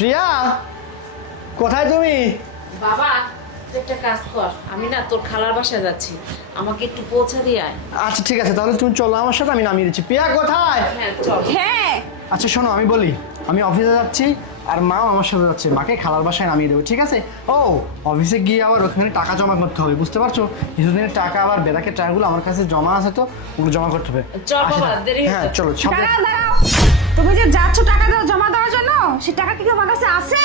প্রিয়া, কোথায় তুমি? বাবা তুই একটা কাজ কর, আমি না তোর খালার বাসায় যাচ্ছি, আমাকে একটু পৌঁছা দিয়ে আয়। আচ্ছা ঠিক আছে, তাহলে তুমি চলো আমার সাথে, আমি নামিয়ে দিচ্ছি। প্রিয়া কোথায়? হ্যাঁ চল। হ্যাঁ আচ্ছা শোনো, আমি বলি, আমি অফিসে যাচ্ছি আর মাও আমার সাথে যাচ্ছে, মাকে খালার বাসায় নামিয়ে দেবো, ঠিক আছে? ও অফিসে গিয়ে আবার ওখানে টাকা জমা করতে হবে, বুঝতে পারছো? কিছুদিনের টাকা আবার বেদাকের টাকাগুলো আমার কাছে জমা আছে, তো ওগুলো জমা করতে হবে। চল আচ্ছা, বাবা, দেরি হয়ে হ্যাঁ যাচ্ছে। চলো সামনে। দাঁড়াও। তুমি যে যাচ্ছ টাকা দাও জমা দেওয়ার জন্য, সে টাকা কি তোমার কাছে আছে?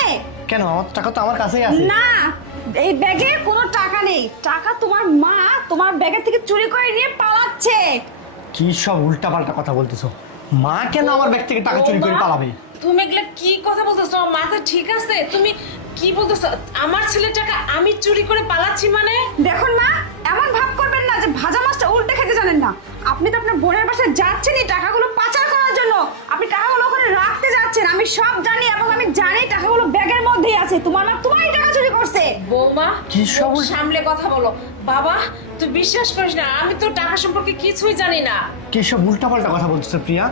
কেন, আমার টাকা তো আমার কাছেই আছে। না, এই ব্যাগে কোনো টাকা নেই। টাকা তোমার মা তোমার ব্যাগের থেকে চুরি করে নিয়ে পালাচ্ছে। কি সব উল্টাপাল্টা কথা বলতেছো? মা কেন আমার ব্যাগ থেকে টাকা চুরি করে বৌমা, পালাবে? তুমি এগুলা কি কথা বলতেছো? তোমার মাথা ঠিক আছে? তুমি কি বলতেছো? আমার ছেলের টাকা আমি চুরি করে পালাচ্ছি মানে? দেখুন মা, এমন ভাব করবেন না যে ভাজা মাছটা উল্টে খেতে জানেন না। আপনি তো আপনার বোনের বাসায় যাচ্ছেন এই টাকাগুলো পাচার করার জন্য। আপনি টাকাগুলো ওখানে রাখতে যাচ্ছেন, আমি সব জানি, এবং আমি জানি টাকাগুলো ব্যাগের মধ্যেই আছে। তোমার মা তোমারই টাকা চুরি করছে। বৌমা কি সব মুখ সামলে কথা বলো। বাবা তুই বিশ্বাস করিস না, আমি তো টাকা সম্পর্কে কিছুই জানি না। কি সব উল্টাপাল্টা কথা বলতেছো প্রিয়া?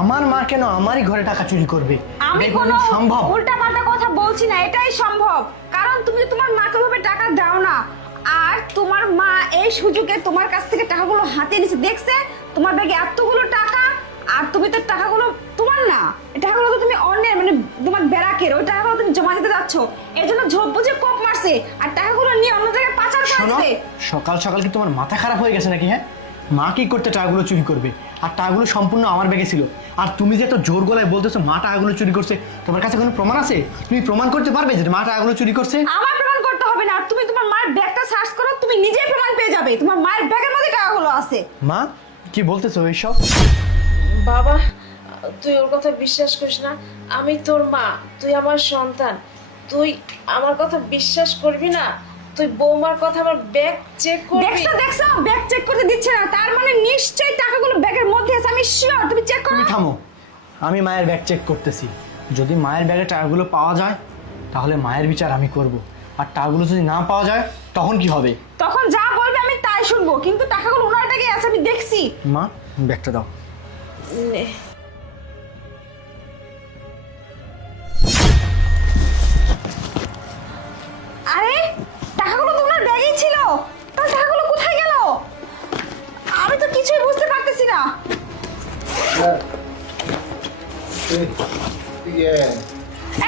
আমার মা কেন আমারই ঘরে টাকা চুরি করবে? আমি এটা কোনো সম্ভব? উল্টাপাল্টা কথা বলছি না, এটাই সম্ভব। কারণ তুমি তোমার মাকে ভাবে টাকা দাও না, আর তোমার মা এই সুযোগে তোমার কাছ থেকে টাকাগুলো হাতে নিছে, দেখছে তোমার ব্যাগে এতগুলো টাকা, আর তুমি তো টাকাগুলো তোমার না, এই টাকাগুলো তো তুমি অন্যের, মানে তোমার বেরাকের, ওই টাকাগুলো তুমি জমা দিতে যাচ্ছ। এর জন্য ঝোপ বুঝে কোপ মারছে আর টাকাগুলো নিয়ে অন্য জায়গায় পাচার করে শোনো, দিতে। সকাল সকাল কি তোমার মাথা খারাপ হয়ে গেছে নাকি? হ্যাঁ, মা কি করতে টাকাগুলো চুরি করবে? আর টাকাগুলো সম্পূর্ণ আমার ব্যাগে ছিল। আর তুমি যে এত জোর গলায় বলতেছো মা টাকাগুলো চুরি করছে, তোমার কাছে কোনো প্রমাণ আছে? তুমি প্রমাণ করতে পারবে যে মা টাকাগুলো চুরি করছে? আমার প্রমাণ করতে হবে না, তুমি তোমার মায়ের ব্যাগটা সার্চ করো, তুমি নিজেই প্রমাণ পেয়ে যাবে তোমার মায়ের ব্যাগের মধ্যে টাকাগুলো আছে। মা কি বলতেছো এইসব? বাবা তুই ওর কথা বিশ্বাস করিস না, আমি তোর মা, তুই আমার সন্তান, তুই আমার কথা বিশ্বাস করবি না? তুই বৌমার কথা আমার ব্যাগ চেক করবি? দেখছো ব্যাগ চেক করতে দিচ্ছে না, তার মানে নিশ্চয়ই টাকাগুলো ব্যাগের মধ্যে আছে। আমি শিওর, তুমি চেক করো। তুমি থামো, আমি মায়ের ব্যাগ চেক করতেছি। যদি মায়ের ব্যাগে টাকাগুলো পাওয়া যায় তাহলে মায়ের বিচার আমি করব, আর টাকাগুলো যদি না পাওয়া যায় তখন কি হবে? তখন যা বলবে আমি তাই শুনবো, কিন্তু টাকাগুলো ওনার ব্যাগে আছে, আমি দেখছি। মা ব্যাগটা দাও। নে। আরে টাকাগুলো তো ওনার ব্যাগেই ছিল, তাহলে টাকাগুলো কোথায় গেল? আমি তো কিছুই বুঝতে পারতেছি না।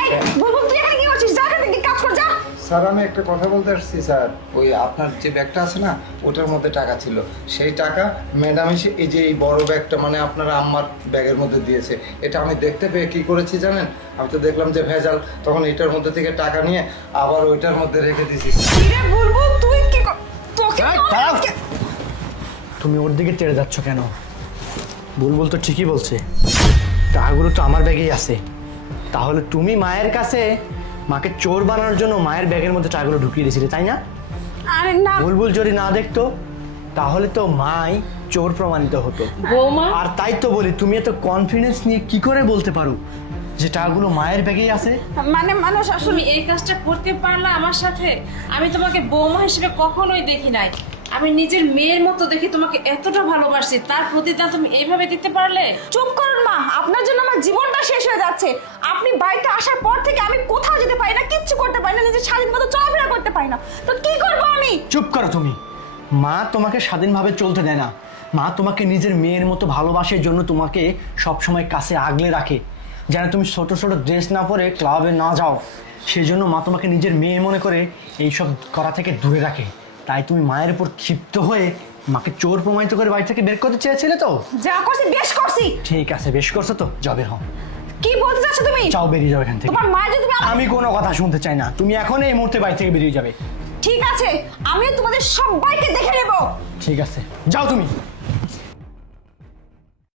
এই বুলবুল, তুই এখানে কি করছিস? যা, এখান থেকে কাজ কর, যা। স্যার আমি একটা কথা বলতে আসছি স্যার, ওই আপনার যে ব্যাগটা আছে না, ওটার মধ্যে টাকা ছিল। সেই টাকা ম্যাডাম এসে এই যে এই বড় ব্যাগটা মানে আপনার আম্মার ব্যাগের মধ্যে দিয়েছে। এটা আমি দেখতে পেয়ে কি করেছি জানেন? আমি তো দেখলাম যে ভেজাল, তখন এটার মধ্যে থেকে টাকা নিয়ে আবার ওইটার মধ্যে রেখে দিয়েছি। কিরে বুলবুল, তুই কি তোকে এই, দাঁড়াও। তুমি ওর দিকে তেড়ে যাচ্ছ কেন? বুলবুল তো ঠিকই বলছে, টাকাগুলো তো আমার ব্যাগেই আছে। তাহলে তুমি মায়ের কাছে মাকে চোর বানানোর জন্য মায়ের ব্যাগের মধ্যে টাকাগুলো ঢুকিয়ে দিয়েছিলে, তাই না? আরে না, বুলবুল যদি না দেখতো তাহলে তো মাই চোর প্রমাণিত হতো। বৌমা আর তাই তো বলি, তুমি এত কনফিডেন্স নিয়ে কি করে বলতে পারো যে টাকাগুলো মায়ের ব্যাগেই আছে? মানে মানুষ আসলে তুমি এই কাজটা করতে পারলা আমার সাথে? আমি তোমাকে বৌমা হিসেবে কখনোই দেখি নাই, আমি নিজের মেয়ের মতো দেখি তোমাকে এতটা ভালোবাসি, তার প্রতিদান তুমি এইভাবে দিতে পারলে? চুপ করুন মা, আপনার জন্য আমার জীবনটা শেষ হয়ে যাচ্ছে। আপনি বাড়িতে আসার পর থেকে আমি কোথাও যেতে পারি না, কিচ্ছু করতে পারি না, নিজের স্বাধীন মতো চলাফেরা করতে পারি না। তো কি করবো আমি? চুপ করো তুমি। মা তোমাকে স্বাধীনভাবে চলতে দেয় না। মা তোমাকে নিজের মেয়ের মতো ভালোবাসার জন্য তোমাকে সবসময় কাছে আগলে রাখে, যেন তুমি ছোট ছোট ড্রেস না পরে ক্লাবে না যাও। সেই জন্য মা তোমাকে নিজের মেয়ে মনে করে এইসব করা থেকে দূরে রাখে। তাই তুমি মায়ের উপর ক্ষিপ্ত হয়ে মাকে চোর প্রমাণিত করে বাড়ি থেকে বের করতে চেয়েছিলে তো? যা করছি বেশ করছি। ঠিক আছে, বেশ করছো তো, যাও বের হও। কি বলতে চাচ্ছ তুমি? চাও বেরিয়ে যাও এখান থেকে। তোমার মা যদি আমি কোনো কথা শুনতে চাই না, তুমি এখন এই মুহূর্তে বাড়ি থেকে বেরিয়ে যাবে। ঠিক আছে, আমিও তোমাদের সবাইকে দেখে নেব। ঠিক আছে, যাও তুমি।